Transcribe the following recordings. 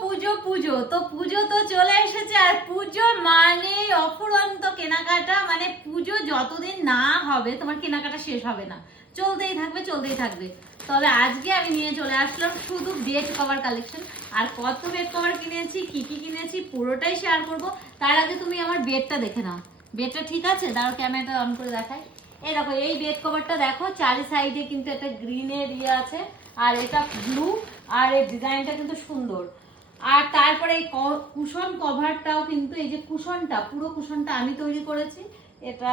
পুজো পুজো। তো পুজো তো চলে এসেছে, আর পুজো মানে অফুরন্ত কেনাকাটা। মানে পুজো যতদিন না হবে, তোমার কেনাকাটা শেষ হবে না। চলতেই থাকবে চলতেই থাকবে। তবে আজকে আমি নিয়ে চলে আসলাম শুধু বেড কভার কালেকশন আর কত বেড কভার কিনেছি, কি কি কিনেছি, পুরোটাই শেয়ার করব। তার আগে তুমি আমার বেডটা দেখে নাও। বেডটা ঠিক আছে? দাঁড়াও ক্যামেরাটা অন করে দেখাই। এই দেখো, এই বেড কভারটা দেখো, চারি সাইডে কিন্তু একটা গ্রিনের ইয়ে আছে, আর এটা ব্লু আর এর ডিজাইনটা কিন্তু সুন্দর। আর তারপরে এই কুশন কভারটাও কিন্তু এই যে কুশনটা, পুরো কুশনটা আমি তৈরি করেছি। এটা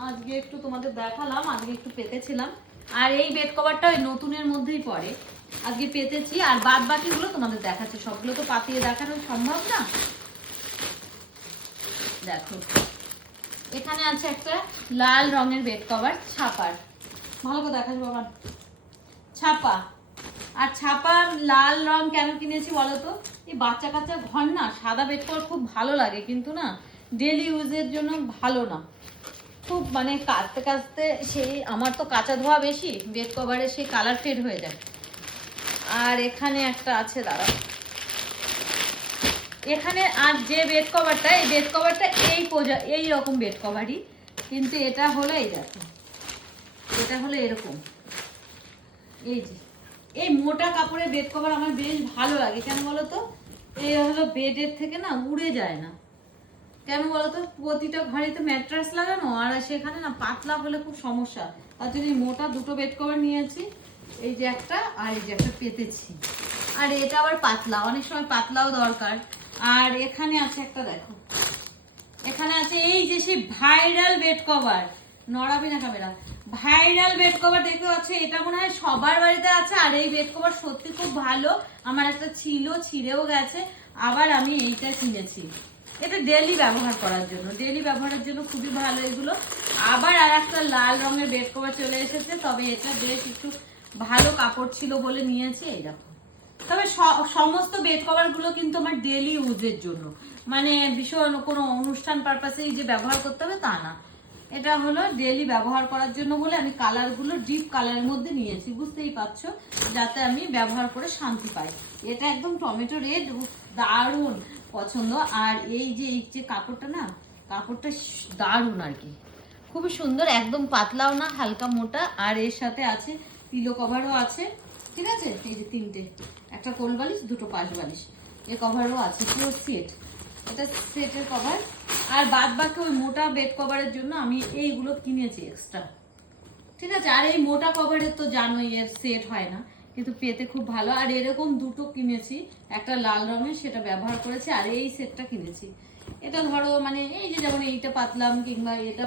আজকে একটু তোমাদের দেখালাম, আজকে একটু পেতেছিলাম। আর এই বেড কভারটা ওই নতুনের মধ্যেই পড়ে। আজকে পেতেছি, আর বাদ বাকিগুলো তোমাদের দেখাচ্ছে। সবগুলো তো পাতিয়ে দেখানো সম্ভব না। দেখো। এখানে আছে একটা লাল রঙের বেড কভার ছাপার। ভালো করে দেখাস বাবা। ছাপা। আর ছাপা লাল রং কেন কিনেছি বলো তো এই বাচ্চা কাচ্চা ঘর না, সাদা বেড কভার খুব ভালো লাগে, কিন্তু না ডেলি ইউজের জন্য ভালো না। খুব মানে কাচতে কাচতে সেই, আমার তো কাঁচা ধোয়া বেশি বেড কভারে সেই কালার ফেড হয়ে যায়। আর এখানে একটা আছে দাঁড়া এখানে আর যে বেড কভারটা এই বেড কভারটা এই পোজা, এই রকম বেড কভারই কিন্তু এটা হলো এই দেখো, এটা হলো এরকম। এই যে। এই মোটা কাপড়ের বেড কভার আমার বেশ ভালো লাগে। কেন বলো তো এই হলো বেডের থেকে না উড়ে যায় না। কেন বলতো? প্রতিটা ঘরে তো ম্যাট্রাস লাগানো, আর সেখানে না পাতলা হলে খুব সমস্যা। তার জন্য মোটা দুটো বেড কভার নিয়েছি, এই যে একটা আর এই যে একটা পেতেছি। আর এটা আবার পাতলা, অনেক সময় পাতলাও দরকার। আর এখানে আছে একটা দেখো। এখানে আছে এই যে সেই ভাইরাল বেড কভার নড়াবি না ক্যামেরা ভাইরাল বেড কভার দেখতে পাচ্ছ, এটা মনে হয় সবার বাড়িতে আছে, আর এই বেড কভার সত্যি খুব ভালো। আমার একটা ছিল, ছিঁড়েও গেছে, আবার আমি এইটা কিনেছি। এটা ডেলি ব্যবহার করার জন্য ডেলি ব্যবহারের জন্য খুবই ভালো এগুলো। আবার আর একটা লাল রঙের বেড কভার চলে এসেছে, তবে এটা বেশ একটু ভালো কাপড় ছিল বলে নিয়েছি, এই দেখো। তবে সমস্ত বেড কভারগুলো কিন্তু আমার ডেলি ইউজের জন্য। মানে ভীষণ কোনো অনুষ্ঠান পারপাসেই যে ব্যবহার করতে হবে তা না। এটা হলো ডেলি ব্যবহার করার জন্য বলে আমি কালারগুলো ডিপ কালারের মধ্যে নিয়েছি, বুঝতেই পারছ? যাতে আমি ব্যবহার করে শান্তি পাই। এটা একদম টমেটো রেড দারুণ পছন্দ। আর এই যে এই যে কাপড়টা না, কাপড়টা দারুণ আর কি। খুবই সুন্দর, একদম পাতলাও না, হালকা মোটা। আর এর সাথে আছে পিলো কভারও আছে, ঠিক আছে? এই যে তিনটে। একটা কোল বালিশ, দুটো পাশ বালিশ। এ কভারও আছে, পুরো সেট এটা সেটের কভার আর বাদ বাকি ওই মোটা বেড কভারের জন্য আমি এইগুলো কিনেছি এক্সট্রা ঠিক আছে? আর এই মোটা কভারের তো জানোই এর সেট হয় না, কিন্তু পেতে খুব ভালো। আর এরকম দুটো কিনেছি, একটা লাল রঙের সেটা ব্যবহার করেছি, আর এই সেটটা কিনেছি। এটা ধরো মানে এই যে যেমন এইটা পাতলাম কিংবা এটা